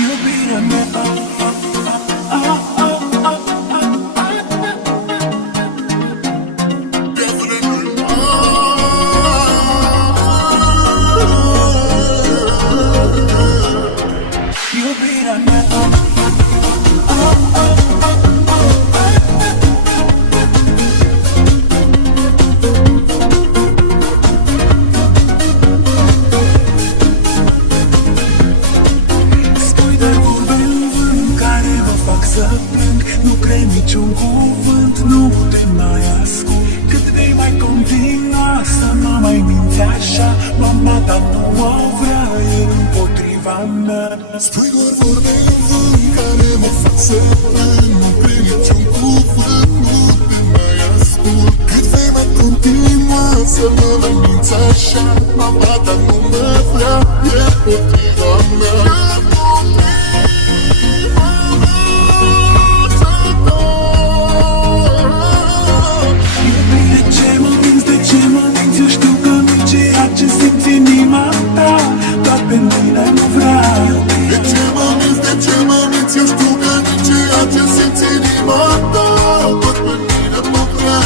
Iubirea mea, iubirea mea. Spui doar vorbe în vânt care mă fac să plâng. Nu cred niciun cuvânt, nu te mai ascult. Cât vei mai continua să mă mai minți așa? Mama ta nu mă vrea, e împotriva mea. Spui doar vorbe în vânt care mă fac să plâng. Nu cred niciun cuvânt, nu te mai ascult. Cât vei mai continua să mă mai minți așa? Mama ta nu mă vrea, e împotriva mea. De ce mă minți? Eu știu că nu ceea ce simți inima ta, doar pe mine nu vrea. De ce mă minți, de ce mă minți? Eu știu că nu ceea ce simți inima ta, doar pe mine mă vrea.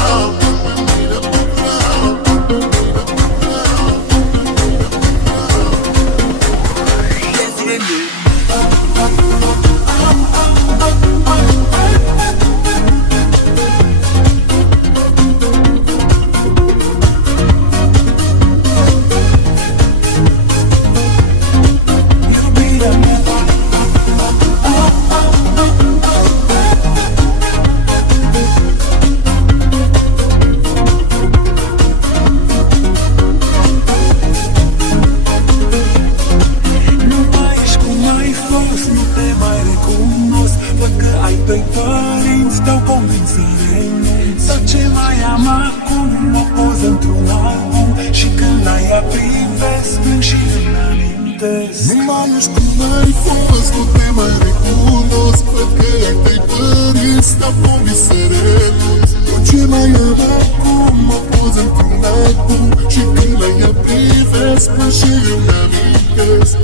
Doi părinți te-au convins să renunți. Tot ce mai am acum o poză într-un album. Și când la ea privesc, plâng și îmi amintesc. Nu mai ești cum ai fost, nu te mai recunosc. Cred că ai tăi părinți te-au convins să renunți. Tot ce mai am acum o poză într-un album. Și când la ea privesc, plâng și îmi amintesc.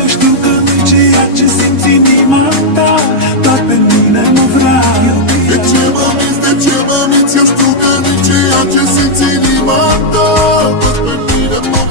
Eu știu că nici ceea ce simți inima ta, doar pe mine mă vrea, doar pe mine mă vrea, doar pe mine mă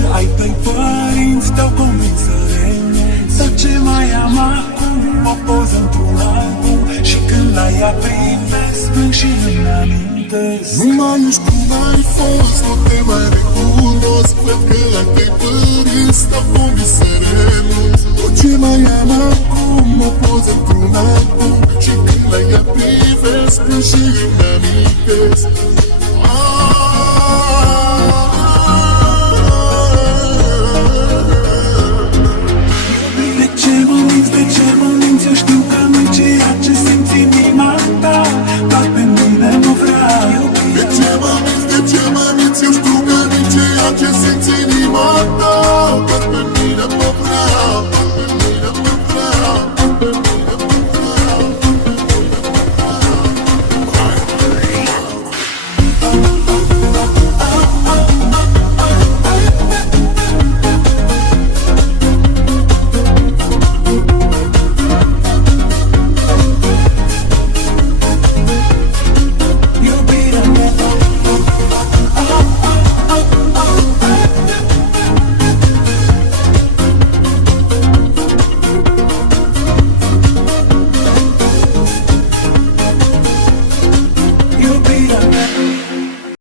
că ai tăi părinți te-au convins să renunți. Dar ce mai am acum, o poză într-un album, și când la ea privesc, plâng și îmi amintesc. Nu mai ești cum ai fost, nu te mai recunosc. Cred că ai tăi părinți te-au convins să renunți. Tot ce mai am acum, o poză într-un album, și când la ea privesc, plâng și îmi amintesc.